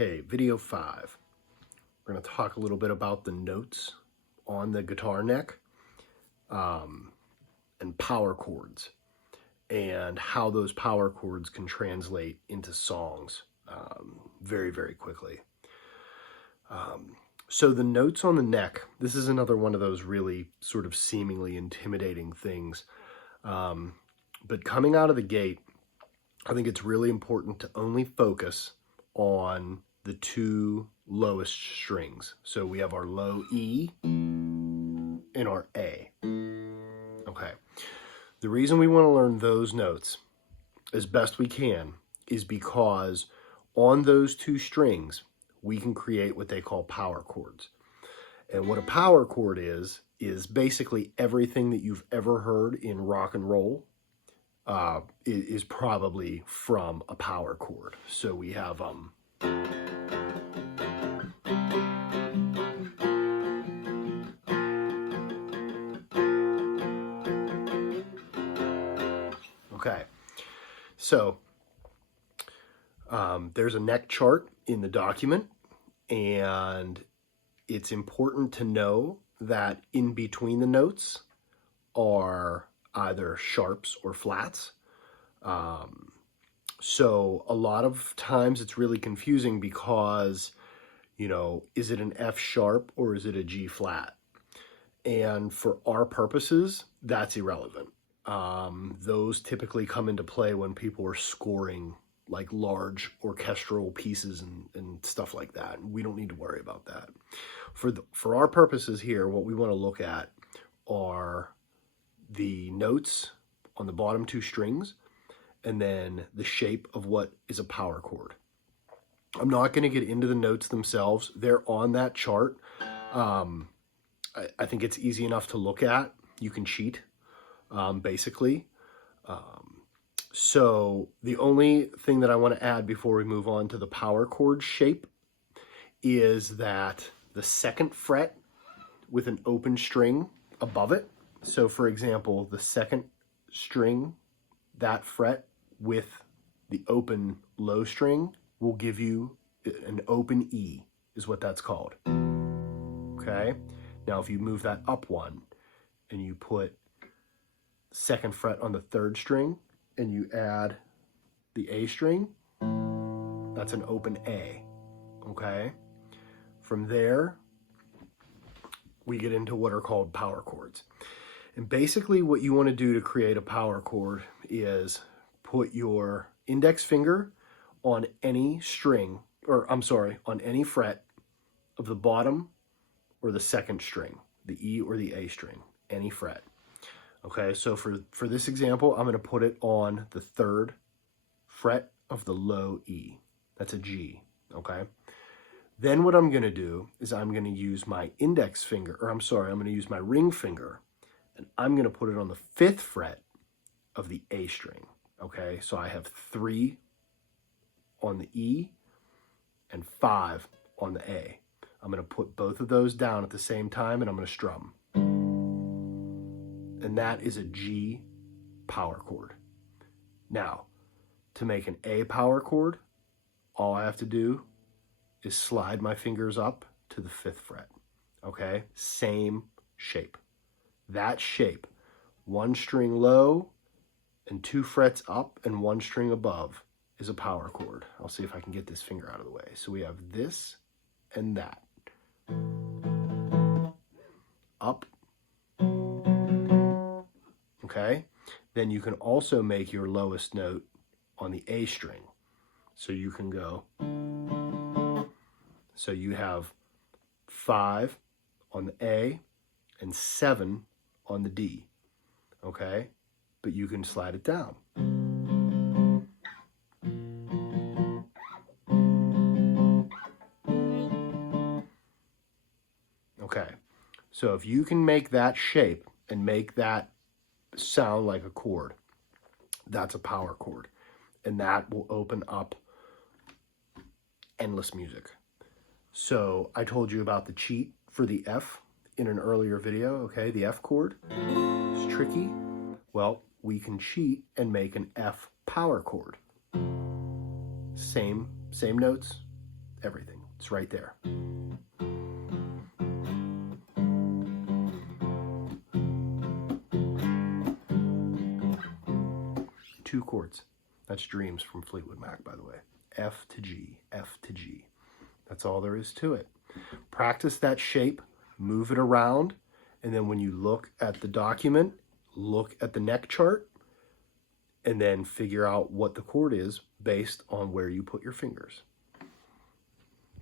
Okay, video 5. We're going to talk a little bit about the notes on the guitar neck and power chords and how those power chords can translate into songs very, very quickly. So the notes on the neck, this is another one of those really sort of seemingly intimidating things. But coming out of the gate, I think it's really important to only focus on the two lowest strings. So we have our low E and our A. Okay. The reason we want to learn those notes as best we can is because on those two strings, we can create what they call power chords. And what a power chord is basically everything that you've ever heard in rock and roll is probably from a power chord. So we have okay, so there's a neck chart in the document, and it's important to know that in between the notes are either sharps or flats. So a lot of times it's really confusing because, you know, is it an F sharp or is it a G flat? And for our purposes, that's irrelevant. Those typically come into play when people are scoring like large orchestral pieces and stuff like that. We don't need to worry about that. For our purposes here, what we want to look at are the notes on the bottom two strings and then the shape of what is a power chord. I'm not going to get into the notes themselves. They're on that chart. I think it's easy enough to look at. You can cheat, basically. So the only thing that I want to add before we move on to the power chord shape is that the second fret with an open string above it. So for example, the second string, that fret with the open low string will give you an open E, is what that's called. Okay? Now if you move that up one and you put second fret on the third string and you add the A string, that's an open A. Okay? From there, we get into what are called power chords. And basically what you want to do to create a power chord is put your index finger on any string, or I'm sorry, on any fret of the bottom or the second string, the E or the A string, any fret. Okay, so for this example, I'm going to put it on the third fret of the low E. That's a G, okay? Then what I'm going to do is I'm going to use my index finger, or I'm sorry, I'm going to use my ring finger, and I'm going to put it on the fifth fret of the A string, okay? So I have 3 on the E and 5 on the A. I'm going to put both of those down at the same time, and I'm going to strum. And that is a G power chord. Now, to make an A power chord, all I have to do is slide my fingers up to the 5th fret, okay? Same shape. That shape, 1 string low and 2 frets up and 1 string above is a power chord. I'll see if I can get this finger out of the way. So we have this and that. Up. Okay? Then you can also make your lowest note on the A string. So you can go, so you have 5 on the A and 7 on the D, okay? But you can slide it down. Okay, so if you can make that shape and make that sound like a chord, that's a power chord, and that will open up endless music. So I told you about the cheat for the F in an earlier video, okay? The F chord is tricky. Well, we can cheat and make an F power chord. Same notes, everything. It's right there. Two chords. That's Dreams from Fleetwood Mac, by the way. F to G, F to G. That's all there is to it. Practice that shape, move it around, and then when you look at the document, look at the neck chart, and then figure out what the chord is based on where you put your fingers.